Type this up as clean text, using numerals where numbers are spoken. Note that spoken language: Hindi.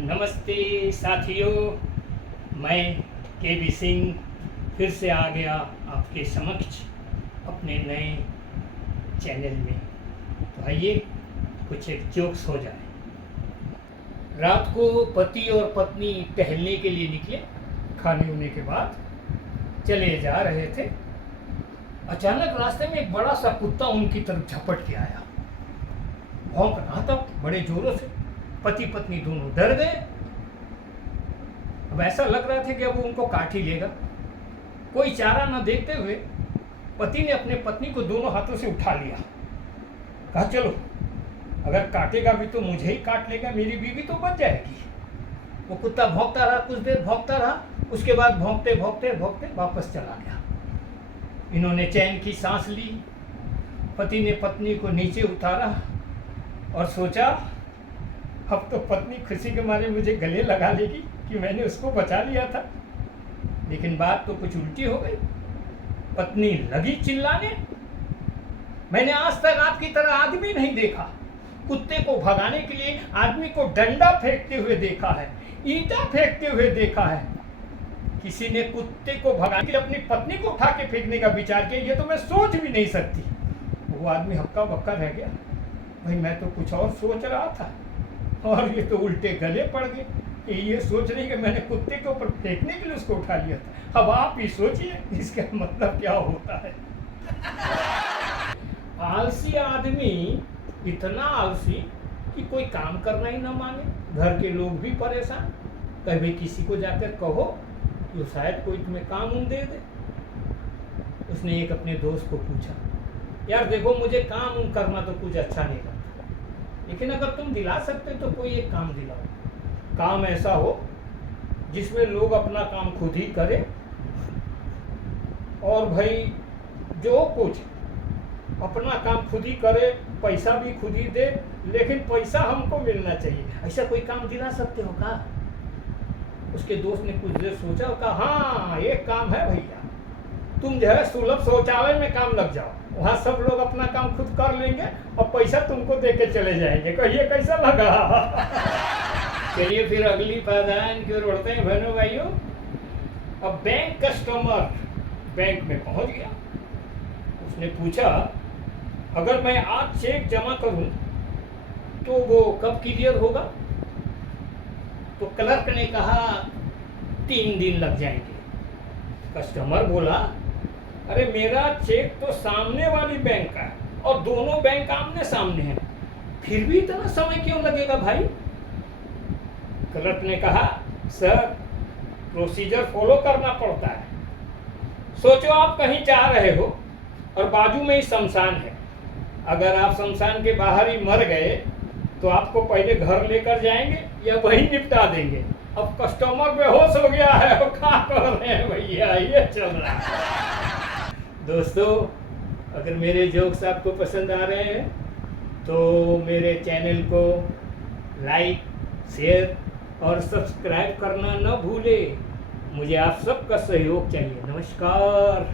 नमस्ते साथियों, मैं के सिंह फिर से आ गया आपके समक्ष अपने नए चैनल में। तो आइए कुछ एक जोक्स हो जाए। रात को पति और पत्नी टहलने के लिए निकले। खाने होने के बाद चले जा रहे थे। अचानक रास्ते में एक बड़ा सा कुत्ता उनकी तरफ झपट के आया। भौंक रहा था बड़े जोरों से। पति पत्नी दोनों डर गए। अब ऐसा लग रहा था कि अब वो उनको काट ही लेगा। कोई चारा न देखते हुए पति ने अपने पत्नी को दोनों हाथों से उठा लिया। कहा चलो, अगर काटेगा भी तो मुझे ही काट लेगा, मेरी बीवी तो बच जाएगी। वो कुत्ता भौंकता रहा, कुछ देर भौंकता रहा। उसके बाद भौंकते भौंकते भौंकते वापस चला गया। इन्होंने चैन की सांस ली। पति ने पत्नी को नीचे उतारा और सोचा अब तो पत्नी खुशी के मारे मुझे गले लगा लेगी कि मैंने उसको बचा लिया था। लेकिन बात तो कुछ उल्टी हो गई। पत्नी लगी चिल्लाने, मैंने आज तक आपकी तरह आदमी नहीं देखा। कुत्ते को भगाने के लिए आदमी को डंडा फेंकते हुए देखा है, ईंटा फेंकते हुए देखा है। किसी ने कुत्ते को भगाने के लिए अपनी पत्नी को उठा के फेंकने का विचार किया, ये तो मैं सोच भी नहीं सकती। वो आदमी हक्का बक्का रह गया। भाई मैं तो कुछ और सोच रहा था और ये तो उल्टे गले पड़ गए कि ये सोच रही कि मैंने कुत्ते के ऊपर फेंकने के लिए उसको उठा लिया था। अब आप ही सोचिए इसका मतलब क्या होता है। आलसी आदमी इतना आलसी कि कोई काम करना ही ना माने। घर के लोग भी परेशान। कभी किसी को जाकर कहो कि शायद कोई तुम्हें काम दे दे। उसने एक अपने दोस्त को पूछा, यार देखो मुझे काम करना तो कुछ अच्छा नहीं लगता, लेकिन अगर तुम दिला सकते तो कोई एक काम दिलाओ। काम ऐसा हो जिसमें लोग अपना काम खुद ही करें और भाई जो कुछ अपना काम खुद ही करे, पैसा भी खुद ही दे, लेकिन पैसा हमको मिलना चाहिए। ऐसा कोई काम दिला सकते हो का? उसके दोस्त ने कुछ देर सोचा और कहा, हाँ एक काम है भैया, तुम जो है सुलभ शौचालय में काम लग जाओ। वहाँ सब लोग अपना काम खुद कर लेंगे और पैसा तुमको दे के चले जाएंगे। कहिए कैसा लगा? चलिए फिर अगली पायदान की ओर बढ़ते हैं बहनों भाइयों। अब बैंक कस्टमर बैंक में पहुंच गया। उसने पूछा, अगर मैं आज चेक जमा करूं तो वो कब क्लियर होगा? तो क्लर्क ने कहा 3 दिन लग जाएंगे। कस्टमर बोला, अरे मेरा चेक तो सामने वाली बैंक का है और दोनों बैंक आमने सामने हैं, फिर भी इतना समय क्यों लगेगा भाई? क्लर्क ने कहा, सर प्रोसीजर फॉलो करना पड़ता है। सोचो आप कहीं जा रहे हो और बाजू में ही शमशान है। अगर आप शमशान के बाहर ही मर गए तो आपको पहले घर लेकर जाएंगे या वहीं निपटा देंगे। अब कस्टमर बेहोश हो गया है, वो क्या कर रहे हैं भैया, ये चल रहा है। दोस्तों, अगर मेरे जोक्स आपको पसंद आ रहे हैं तो मेरे चैनल को लाइक, शेयर और सब्सक्राइब करना न भूलें। मुझे आप सबका सहयोग चाहिए। नमस्कार।